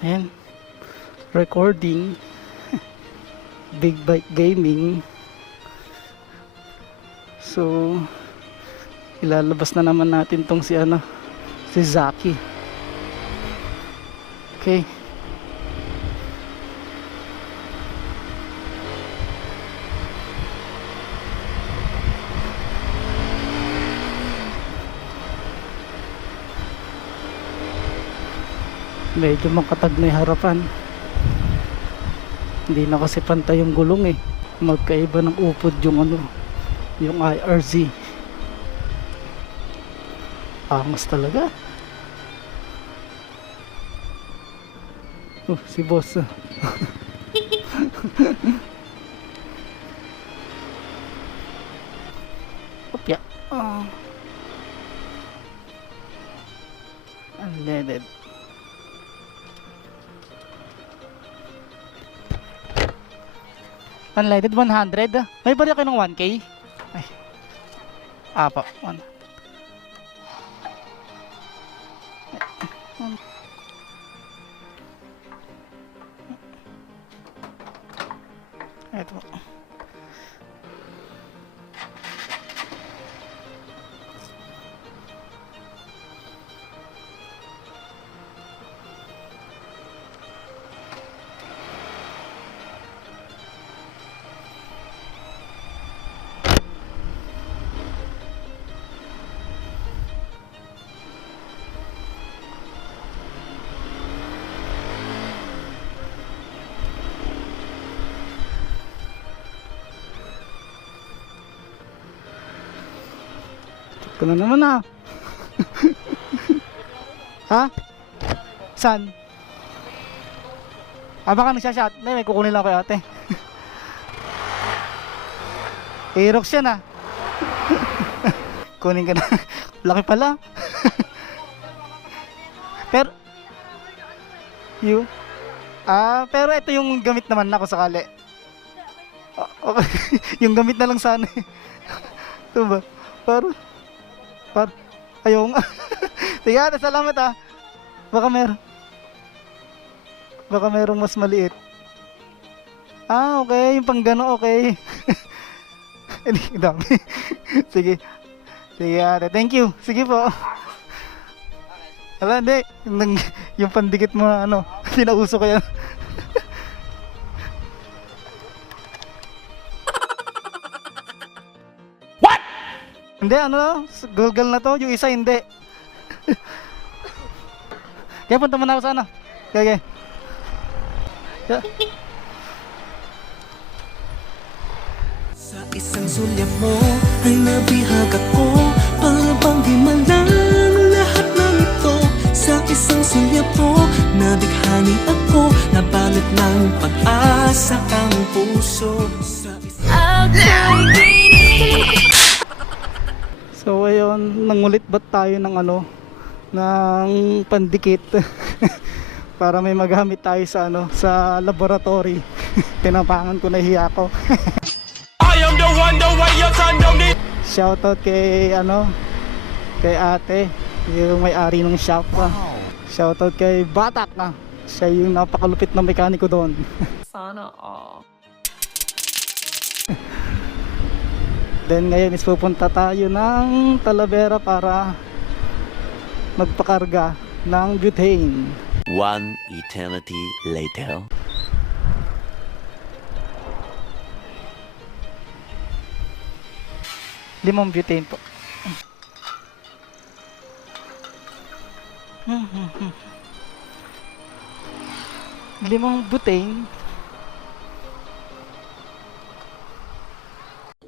Ayan. Recording. Big Bike Gaming. So, ilalabas na naman natin tong si si Zaki. Okay. Medyo makatag na yung harapan. Hindi na kasi pantay yung gulong eh. Magkaiba ng upod yung yung IRZ. Angas talaga. Si boss. Opya. Unleaded. Unleaded 100. May bari kayo ng 1K? Ay. Apa. 1. Ito. Ito na naman Ha? Saan? Baka nagsashot. May kukunin lang kayo ate. Aerox yan Kunin ka na. Laki pala. Pero pero ito yung gamit naman na ako sakali. Yung gamit na lang sana ito ba? Ayaw nga. Sige ate, salamat Baka merong mas maliit. Okay. Yung pang gano, okay. Dami. Sige ate, thank you. Sige po. Wala, hindi. Yung pandikit mo pinauso ko yan. Hindi, gulgal na to. Yung isa, hindi. Kaya punta mo na ako sa Okay. Sa isang sulyap mo ay nabihag ako, para bang di man lang lahat ng ito. Sa isang sulyap mo, nabighani ako, nabalot ng pag-asa ang puso. So ayun, nangulit ba't tayo ng ng pandikit para may magamit tayo sa laboratory. Tinapangan ko, nahiya ko. I am the one, the way your son don't need. Shoutout kay kay ate, yung may-ari ng shop. Shoutout kay Batak siya yung napakalupit na mekaniko doon. Sana all. Then ngayon is pupunta tayo ng Talavera para magpakarga ng butane. One eternity later. Limang butane po. Limang butane.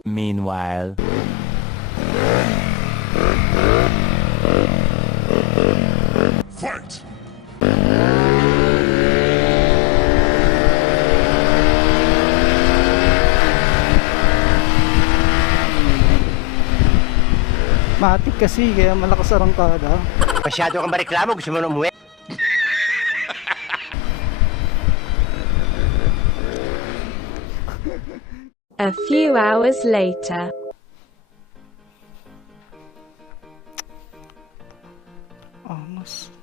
Meanwhile, Fight! Matik kasi kaya malakas arangkada. Masyado kang mareklamo, gusto mo na umuwi? A few hours later. Angas.